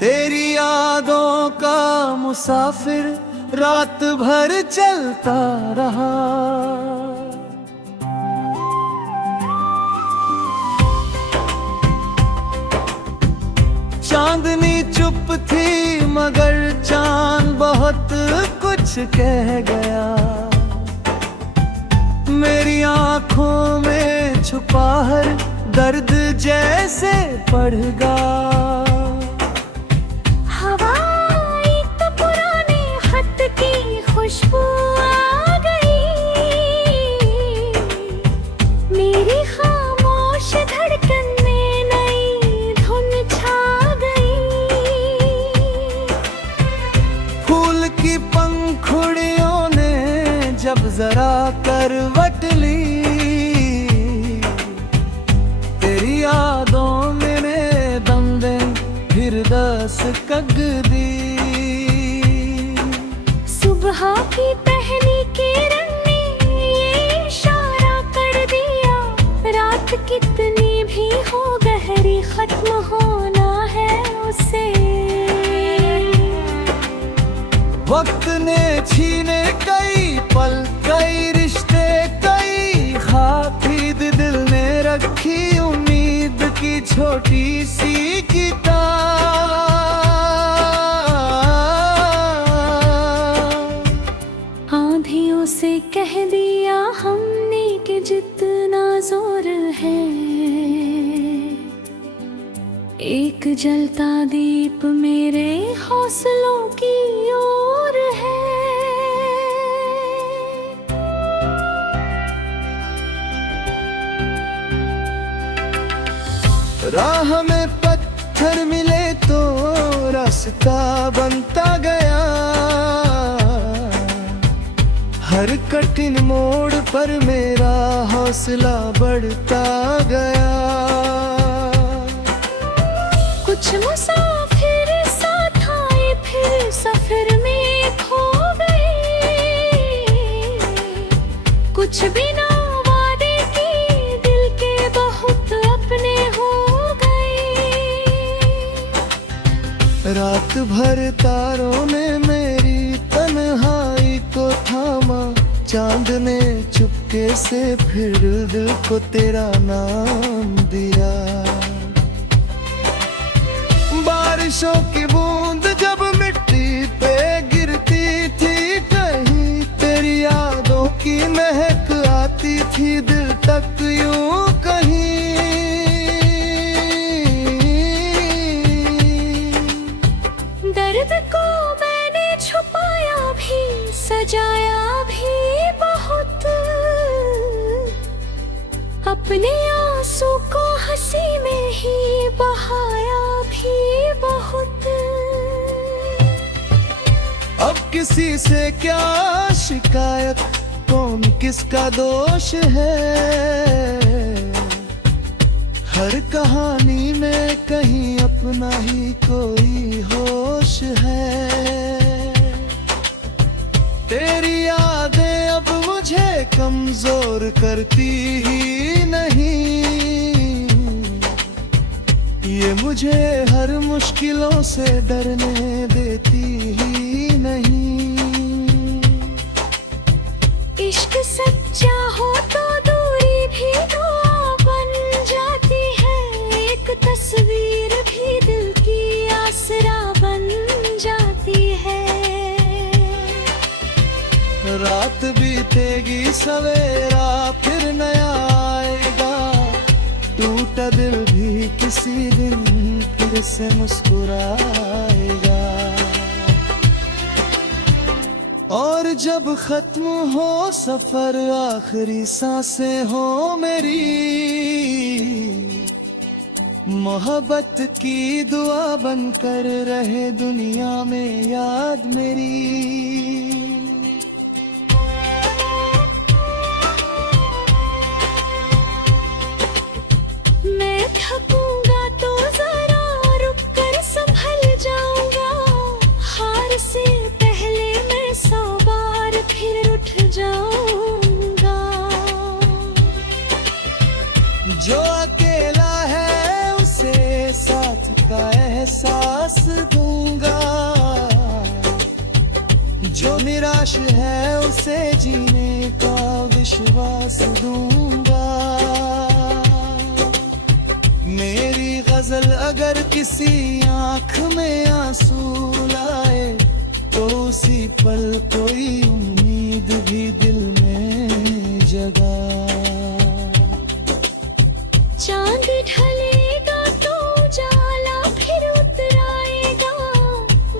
तेरी यादों का मुसाफिर रात भर चलता रहा। चांदनी चुप थी मगर चांद बहुत कुछ कह गया। मेरी आंखों में छुपा हर दर्द जैसे पड़ गया। हवा आई तो पुराने खत की खुशबू आ गई। मेरी खामोश धड़कन में नई धुन छा गई। फूल की पंखुड़ियों ने जब जरा करवट ली, तेरी यादों में दम दे फिर दस्तक दी। सुबह की पहली किरण ने ये इशारा कर दिया, रात कितनी भी हो गहरी खत्म होना है उसे। वक्त ने छीने कई पल, कई रिश्ते, कई खातिर दिल ने रखी उम्मीद की छोटी सी किताब। आंधियों से कह दिया हमने कि जितना जोर है, एक जलता दीप मेरे हौसलों की ओर है। राह में पत्थर मिले तो रास्ता बनता गया। हर कठिन मोड़ पर मेरा हौसला बढ़ता गया। कुछ मुसाफिर साथ आए फिर सफर में खो गए। कुछ बिना वादे की दिल के बहुत अपने हो गए। रात भर तारों ने मेरी तन्हाई को थामा। चांद ने चुपके से फिर दिल को तेरा नाम दिया। बारिशों की बूंद जब मिट्टी पे गिरती थी, कहीं तेरी यादों की महक आती थी दिल तक यूं कहीं। दर्द को मैंने छुपाया भी सजाया भी बहुत, अपने आंसू को हंसी में ही बहाया भी बहुत। अब किसी से क्या शिकायत, कौन किसका दोष है। हर कहानी में कहीं अपना ही कोई होश है। तेरी यादें अब मुझे कमजोर करती ही नहीं, ये मुझे हर मुश्किलों से डरने देती ही नहीं। इश्क सच्चा हो तो दूरी भी दुआ बन जाती है। एक तस्वीर भी दिल की आसरा बन जाती है। रात बीतेगी सवेरा फिर नया आएगा। टूटा दिल भी किसी दिन फिर से मुस्कुराएगा। और जब खत्म हो सफर आखिरी सांसें हो मेरी, मोहब्बत की दुआ बनकर रहे दुनिया में याद मेरी। मैं थकूंगा तो जरा रुक कर संभल जाऊंगा। हार से पहले मैं 100 बार फिर उठ जाऊंगा। जो अकेला है उसे साथ का एहसास दूंगा। जो निराश है उसे जीने का विश्वास दूंगा। मेरी गजल अगर किसी आंख में आंसू लाए तो उसी पल कोई उम्मीद भी दिल में जगा। चांद ढलेगा तो उजाला फिर उतर आएगा।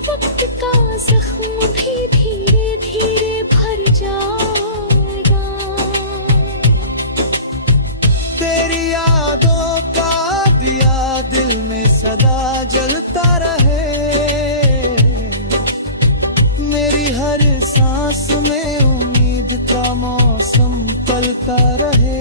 वक्त का जख्म भी धीरे धीरे भर जाएगा। तेरी यादों का दिया दिल में सदा जलता रहे। मेरी हर सांस में उम्मीद का मौसम पलता रहे।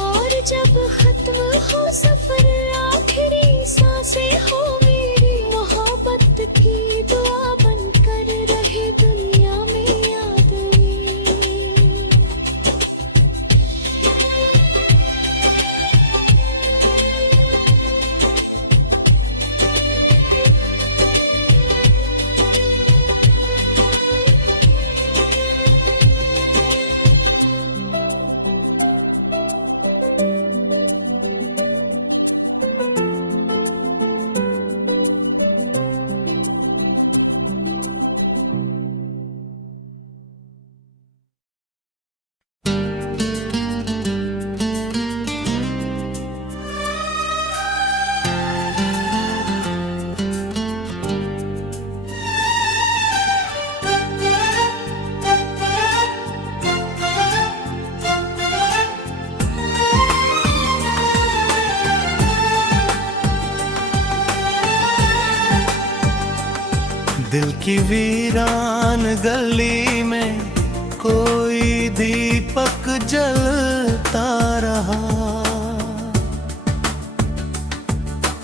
और जब खत्म हो सफर आखिरी सांसें हो मेरी मोहब्बत की दुआ बनकर रहे दुनिया में याद में। दिल की वीरान गली में कोई दीपक जलता रहा।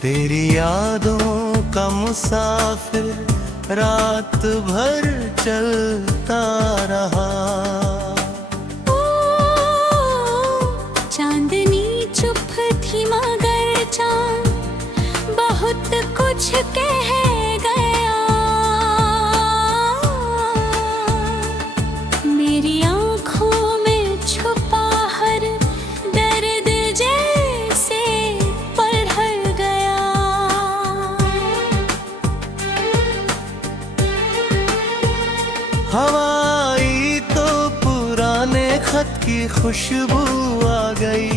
तेरी यादों का मुसाफिर रात भर चलता रहा। ओ, चांदनी चुप थी मगर चांद बहुत कुछ कह गया। मेरी आँखों में छुपा हर दर्द जैसे पलट गया। हवाई तो पुराने खत की खुशबू आ गई।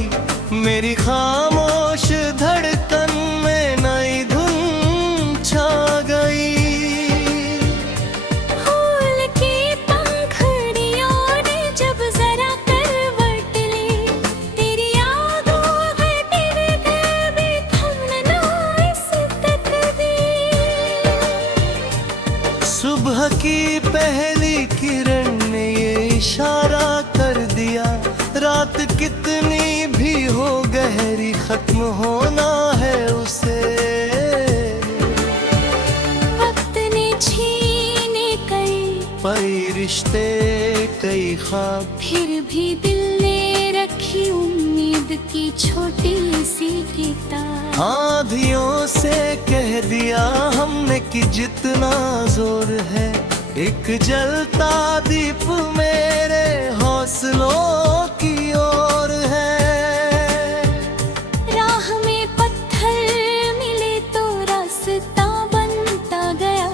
मेरी खामोश धड़कन में नई धुन छा गई। फूल की पंखुड़ियों ने जब जरा करवट ली। तेरी यादों है तेरे दिल भी थमना इस तकदीर। सुबह की पहली किरण ने ये इशारा कर दिया। रात कितनी भी हो गहरी खत्म होना है उसे। वक्त ने छीने कई रिश्ते कई ख्वाब। फिर भी दिल ने रखी उम्मीद की छोटी सी किताब। आंधियों से कह दिया हमने कि जितना जोर है एक जलता दीप मेरे हौसलों की ओर है। राह में पत्थर मिले तो रास्ता बनता गया।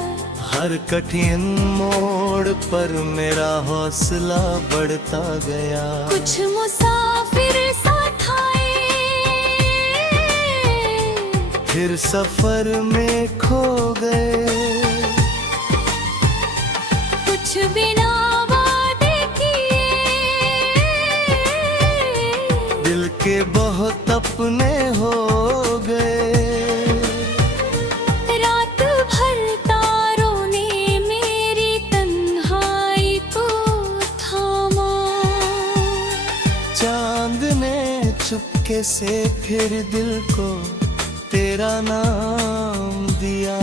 हर कठिन मोड़ पर मेरा हौसला बढ़ता गया। कुछ मुसाफिर साथ आए फिर सफर में खो गए। कुछ बिना वादे किए दिल के बहुत अपने हो गए। रात भर तारों ने मेरी तन्हाई को थामा। चांद ने चुपके से फिर दिल को तेरा नाम दिया।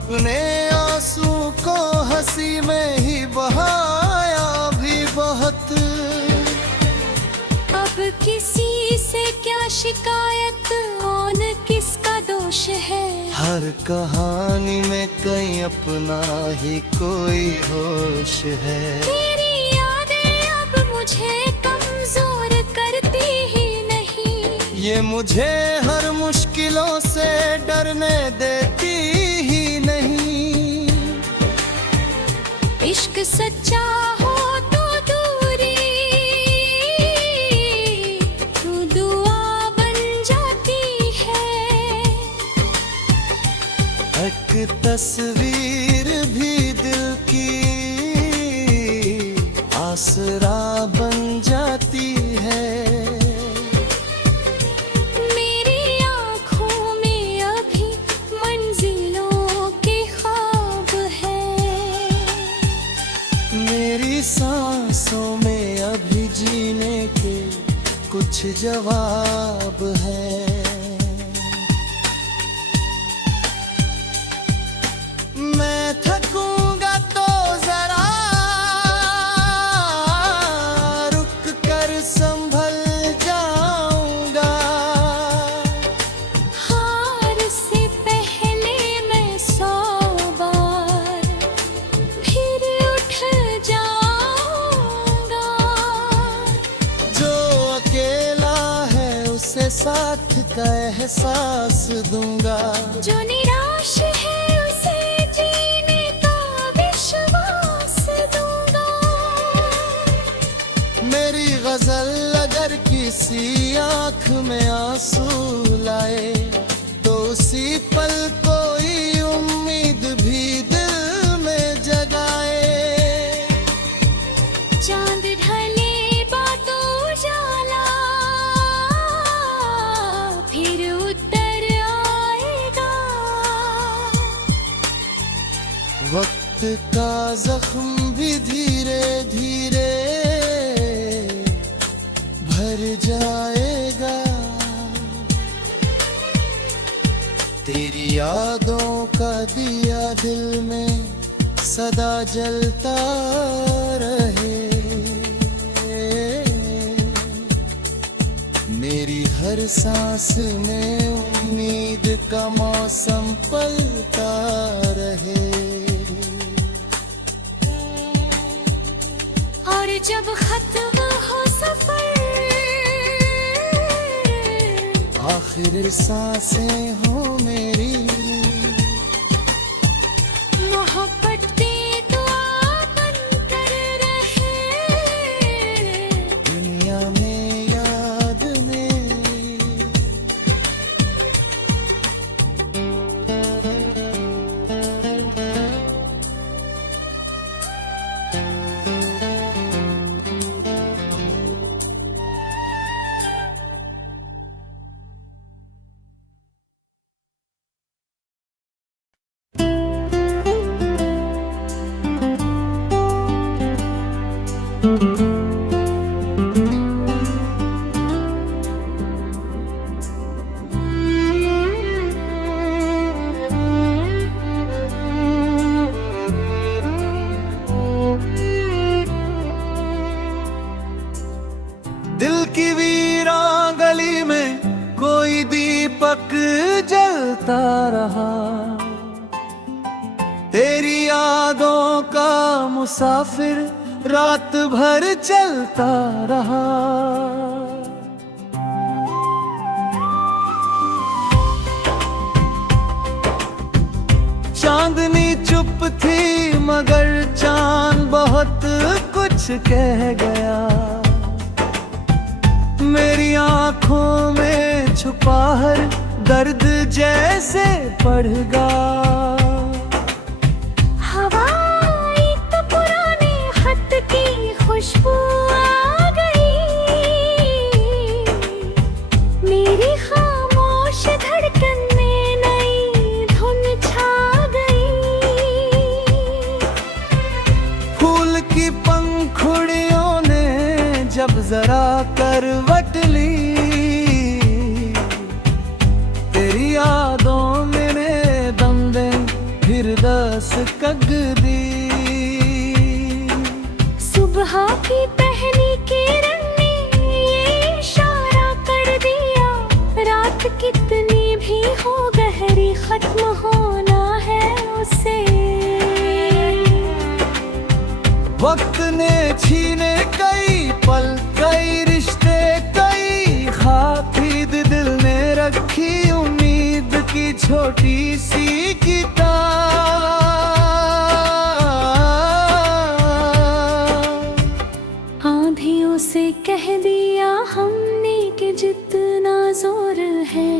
अपने आंसू को हंसी में ही बहाया भी बहुत। अब किसी से क्या शिकायत, कौन किसका दोष है। हर कहानी में कहीं अपना ही कोई होश है। तेरी यादें अब मुझे कमजोर करती ही नहीं, ये मुझे हर मुश्किलों से डरने देती ही नहीं। इश्क सच्चा हो तो दूरी, तू दुआ बन जाती है। एक तस्वीर भी दिल की आसरा बन जाती है। मेरी आँखों में अभी मंजिलों के ख्वाब है, मेरी सांसों में अभी जीने के कुछ जवाब है। मैं थकूंगा तो जरा रुक कर संभल जाऊंगा। हार से पहले मैं 100 बार फिर उठ जाऊंगा। जो अकेला है उसे साथ का एहसास दूंगा। जो निराश है उसे जीने का विश्वास दूंगा। मेरी गजल अगर किसी आंख में आंसू लाए तो उसी पल कोई उम्मीद भी दिल में जगाए। चांद ढले बातों उजाला फिर उतर आएगा। वक्त का जख्म भी धीरे धीरे भर जाएगा। तेरी यादों का दिया दिल में सदा जलता रहे। मेरी हर सांस में उम्मीद का मौसम पलता रहे। और जब खत्म हो सफर, आखिर सांसें हो मेरी, मोहब्बत की दुआ बनकर रहे दुनिया में याद मेरी। दिल की वीरान गली में कोई दीपक जलता रहा। तेरी यादों का मुसाफिर रात भर चलता रहा। चांदनी चुप थी मगर चांद बहुत कुछ कह गया। मेरी आंखों में छुपा हर दर्द जैसे पड़ेगा। हवाई तो पुराने खत की खुशबू आ गई। मेरी खामोश धड़कन में नई धुन छा गई। फूल की पंखुड़ियों ने जब जरा करवट ली, तेरी यादों में दम दे फिर ਸਕਦੀ। सुबह की पहली किरण ने ये इशारा कर दिया, रात कितनी भी हो गहरी खत्म होना है उसे। वक्त ने छीने कई पल, कई रिश्ते, कई ख्वाब। ईद दिल ने रखी उम्मीद की छोटी सी किताब। आंधियों से कह दिया हमने कि जितना जोर है,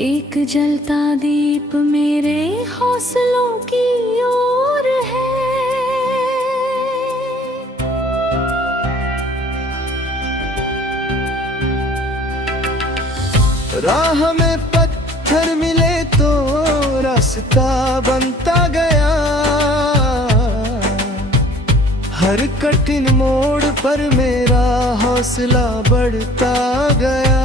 एक जलता दीप मेरे हौसलों की ओर है। राह में पत्थर मिले तो रास्ता बनता गया। हर कठिन मोड़ पर मेरा हौसला बढ़ता गया।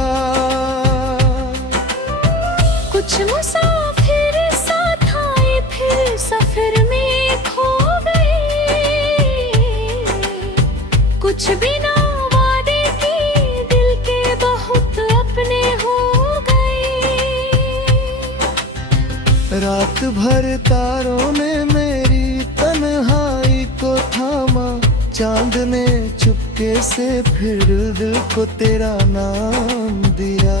कुछ मुसाफिर साथ आए फिर सफर में खो गए, कुछ बिना वादे की दिल के बहुत अपने हो गए। रात भर तारों ने मेरी तन्हाई को थामा, चांद ने चुपके से फिर दिल को तेरा नाम दिया।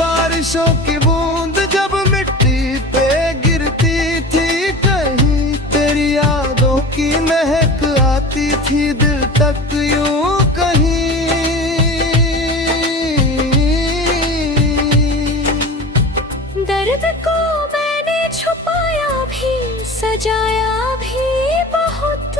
बारिशों की बूंद जब मिट्टी पे गिरती थी, कहीं तेरी यादों की महक आती थी दिल तक यूं कहीं। दर्द को मैंने छुपाया भी, सजाया भी बहुत,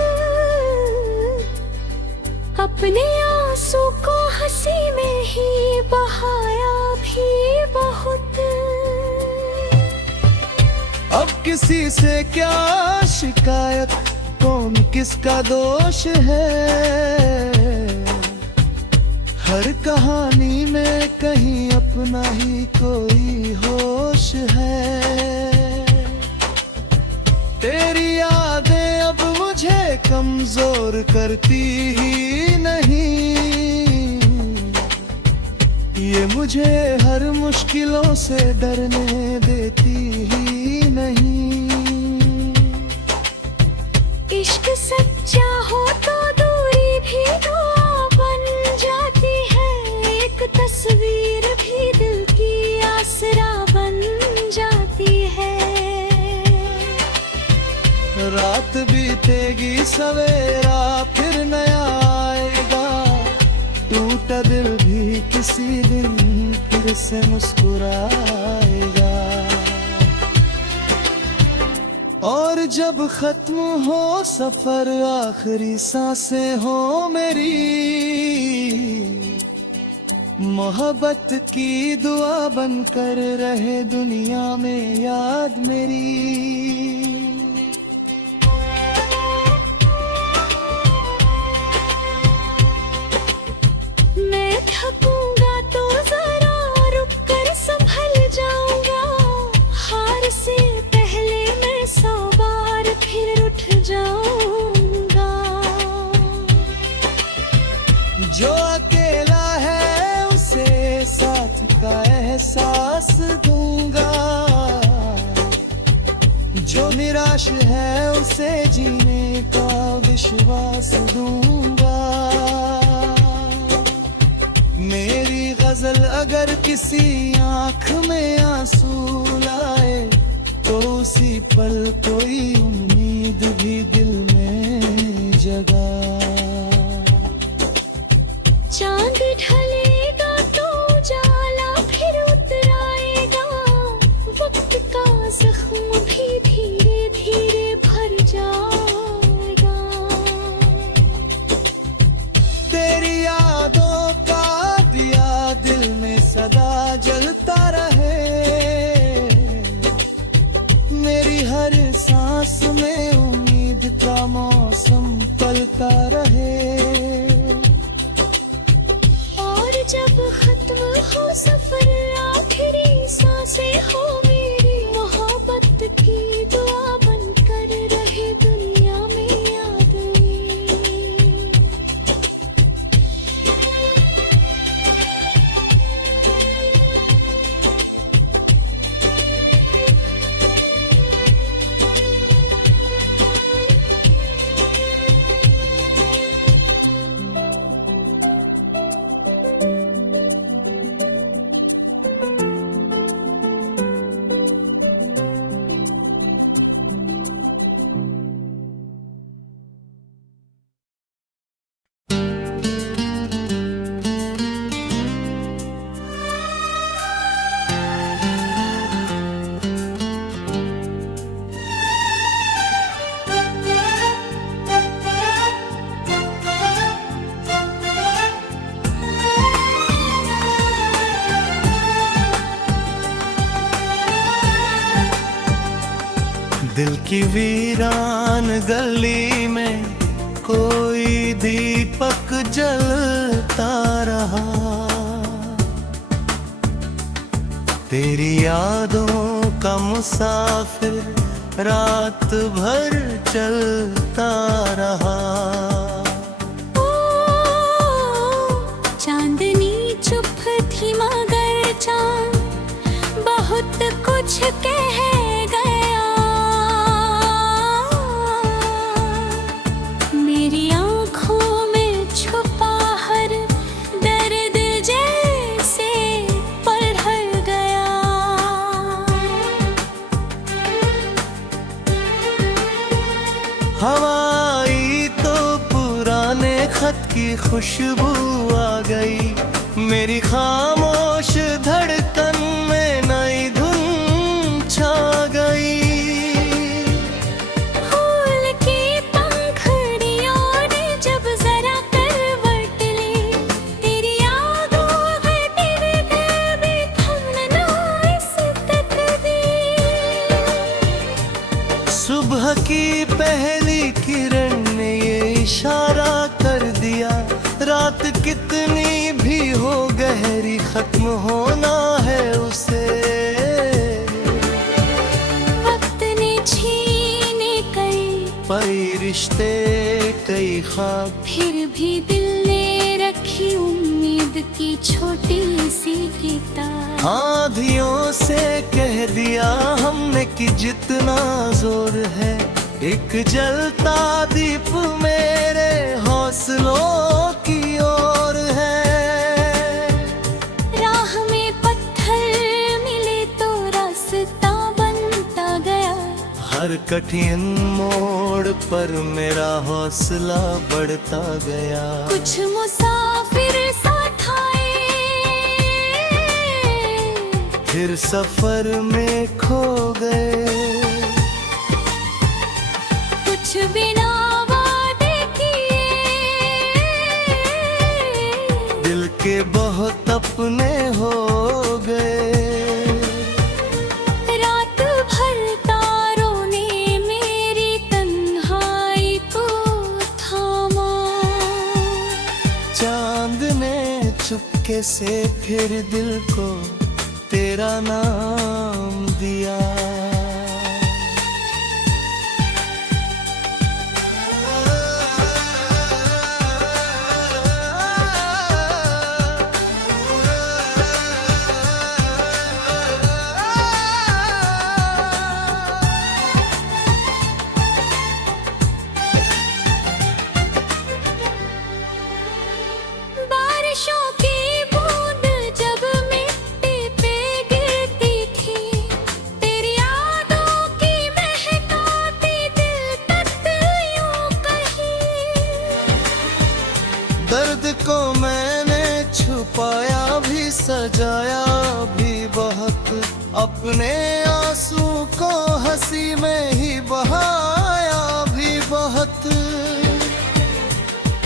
अपने आंसू को हंसी में ही बहाया भी बहुत। अब किसी से क्या शिकायत, कौन किसका दोष है। हर कहानी में कहीं अपना ही कोई होश है। तेरी यादें अब मुझे कमजोर करती ही नहीं, ये मुझे हर मुश्किलों से डरने देती ही नहीं। इश्क सच्चा हो तो दूरी भी दुआ बन जाती है, एक तस्वीर भी दिल की आसरा बन जाती है। रात बीतेगी सवेरा फिर नया आएगा, टूटा दिल भी किसी दिन फिर से मुस्कुराएगा। और जब खत्म हो सफर, आखिरी सांसें हो मेरी, मोहब्बत की दुआ बनकर रहे दुनिया में याद मेरी। मैं थकूंगा तो जरा रुक कर संभल जाऊंगा, हार से पहले मैं 100 बार फिर उठ जाऊंगा। जो अकेला है उसे साथ का एहसास दूंगा, जो निराश है उसे जीने का विश्वास दूंगा। मेरी गजल अगर किसी आंख में आंसू लाए, तो उसी पल कोई उम्मीद भी दिल में जगा। चांद ढलेगा तो उजाला फिर उतर आएगा, वक्त का जख्म भी धीरे धीरे भर जाएगा। तेरी यादों का दिया दिल में सदा जलता रहे, मेरी हर सांस में उम्मीद का मौसम पलता रहे। और जब खत्म हो सफर, आखिरी सांस दिल की वीरान गली में कोई दीपक जलता रहा, तेरी यादों का मुसाफिर रात भर चलता रहा। चांदनी चुप थी मगर चांद बहुत कुछ कह गया, मेरी आँखों में छुपा हर दर्द जैसे पलट गया। हवाई तो पुराने खत की खुशबू आ गई, मेरी खामोश धड़कन में नई धुन छा गई। फूल की पंखुड़ियों ने जब जरा करवट ली, तेरी यादों में दिल के भी थमना इस तकदीर। सुबह की पहली किरण ने ये इशारा कर दिया, रात कितनी भी हो गहरी खत्म होना है उसे। वक्त ने छीने कई रिश्ते कई ख्वाब, फिर भी दिल ने रखी उम्मीद की छोटी सी किताब। आँधियों से कह दिया हमने कि जितना जोर है एक जलता दीप मेरे हौसलों की ओर है। राह में पत्थर मिले तो रास्ता बनता गया, हर कठिन मोड़ पर मेरा हौसला बढ़ता गया। कुछ मुसाफिर साथ आए, फिर सफर में खो गए, कुछ बिना वादे किए, दिल के बहुत अपने हो गए। रात भर तारों ने मेरी तन्हाई को थामा, चांद ने चुपके से फिर दिल को तेरा नाम दिया। बारिशों की बूंद जब मिट्टी पे गिरती थी, तेरी यादों की महकाती दिल तक यूं कही। दर्द को मैंने छुपाया भी सजाया भी बहुत, अपने आंसू को हंसी में ही बहाया भी बहुत।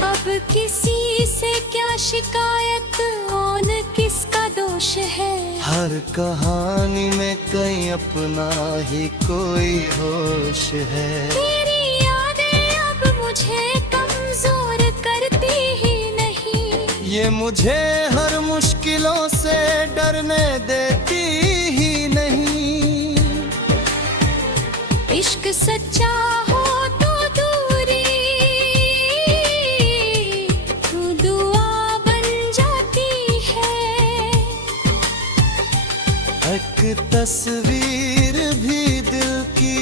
अब किसी से क्या शिकायत, कौन किसका दोष है। हर कहानी में कहीं अपना ही कोई होश है। तेरी यादें अब मुझे कमजोर करती ही नहीं, ये मुझे हर मुश्किलों से डरने देती ही नहीं। इश्क सच्चा हो तो दूरी तू दुआ बन जाती है। एक तस्वीर भी दिल की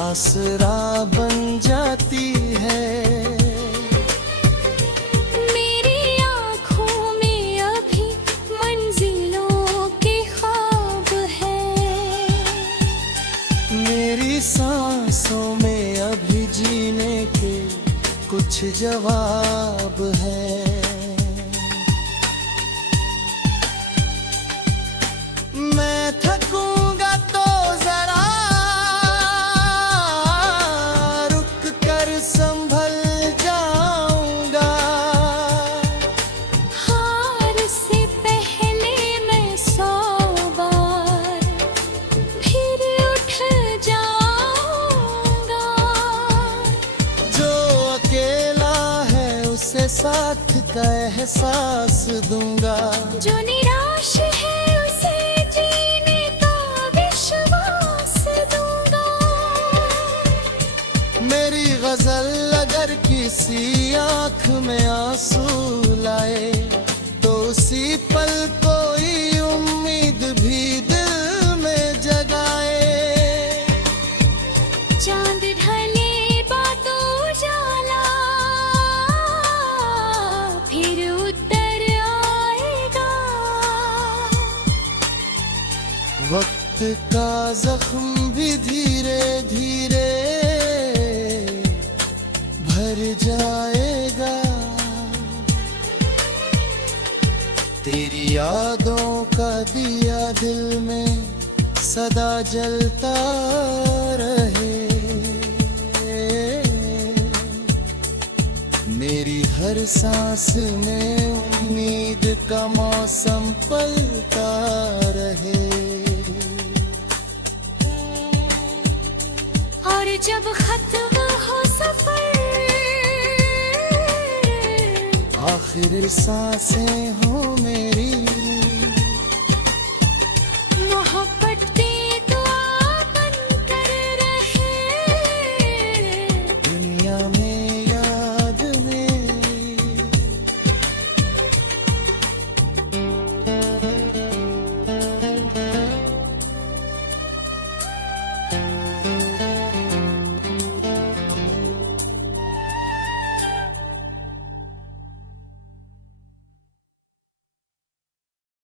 आसरा बन जाती है। मेरी आँखों में अभी मंजिलों के ख्वाब है, मेरी सांसों में अभी जीने के कुछ जवाब है। मैं थकूंगा तो जरा का एहसास दूंगा। जो निराश है उसे जीने का विश्वास दूंगा। मेरी गजल अगर किसी आंख में आंसू लाए तो उसी पल कोई उम्मीद भी दिल में जगाए। चांद ढले बातों उजाला फिर उतर आएगा। वक्त का जख्म भी धीरे धीरे भर जाएगा। तेरी यादों का दिया दिल में सदा जलता रहे। मेरी हर सांस में उम्मीद का मौसम पलता रहे। और जब खत्म हो सफर आखिर सांसें हो मेरी